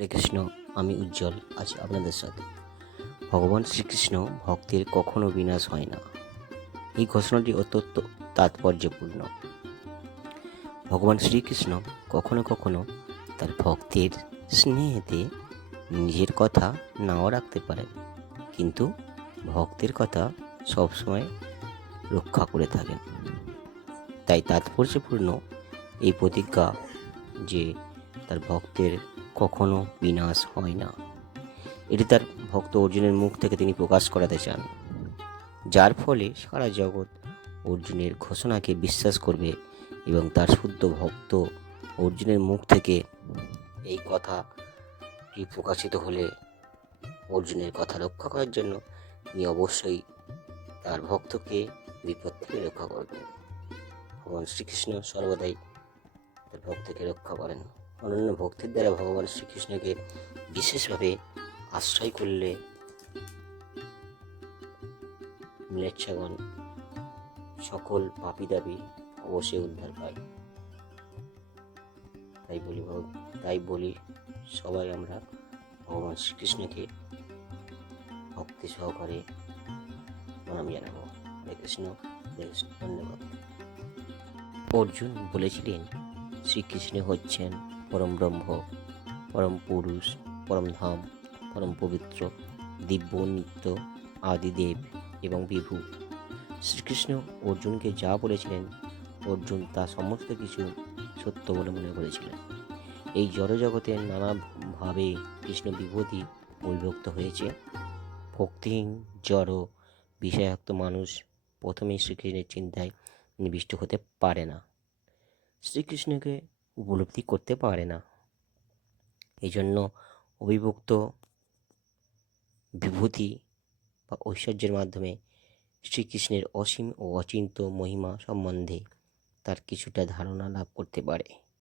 হরে কৃষ্ণ। আমি উজ্জ্বল আছি আপনাদের সাথে। ভগবান শ্রীকৃষ্ণ ভক্তের কখনো বিনাশ হয় না, এই ঘোষণাটি অত্যন্ত তাৎপর্যপূর্ণ। ভগবান শ্রীকৃষ্ণ কখনো কখনো তার ভক্তের স্নেহেতে নিজের কথা নাও রাখতে পারেন, কিন্তু ভক্তের কথা সবসময় রক্ষা করে থাকেন। তাই তাৎপর্যপূর্ণ এই প্রতিজ্ঞা যে তার ভক্তের কখনো বিনাশ হয় না। এটি তার ভক্ত অর্জুনের মুখ থেকে তিনি প্রকাশ করাতে চান, যার ফলে সারা জগৎ অর্জুনের ঘোষণাকে বিশ্বাস করবে এবং তার শুদ্ধ ভক্ত অর্জুনের মুখ থেকে এই কথাটি প্রকাশিত হলে অর্জুনের কথা রক্ষা করার জন্য তিনি অবশ্যই তার ভক্তকে বিপদ থেকে রক্ষা করবেন। ভগবান শ্রীকৃষ্ণ সর্বদাই তার ভক্তকে রক্ষা করেন। অনন্য ভক্তির দ্বারা ভগবান শ্রীকৃষ্ণকে বিশেষভাবে আশ্রয় করলে ম্লেচ্ছাগণ সকল পাপী দাবি অবশ্যই উদ্ধার পায়। তাই বলি সবাই আমরা ভগবান শ্রীকৃষ্ণকে ভক্তি সহকারে প্রণাম জানাবো। হরে কৃষ্ণ, ধন্যবাদ। অর্জুন বলেছিলেন, শ্রীকৃষ্ণ হচ্ছেন পরম ব্রহ্ম, পরম পুরুষ, পরম ধাম, পরম পবিত্র, দিব্য, নিত্য, আদিদেব এবং বিভু। শ্রীকৃষ্ণ অর্জুনকে যা বলেছিলেন, অর্জুন তা সমস্ত কিছু সত্য বলে মনে করেছিলেন। এই জড়জগতে নানাভাবে কৃষ্ণ বিভূতি পরিব্যক্ত হয়েছে। ভক্তিহীন জড় বিষয়াক্ত মানুষ প্রথমেই শ্রীকৃষ্ণের চিন্তায় নিবিষ্ট হতে পারে না, শ্রীকৃষ্ণকে উপলব্ধি করতে পারে না। এই জন্য অবিভক্ত বিভূতি বা ঐশ্বর্যের মাধ্যমে শ্রীকৃষ্ণের অসীম ও অচিন্ত্য মহিমা সম্বন্ধে তার কিছুটা ধারণা লাভ করতে পারে।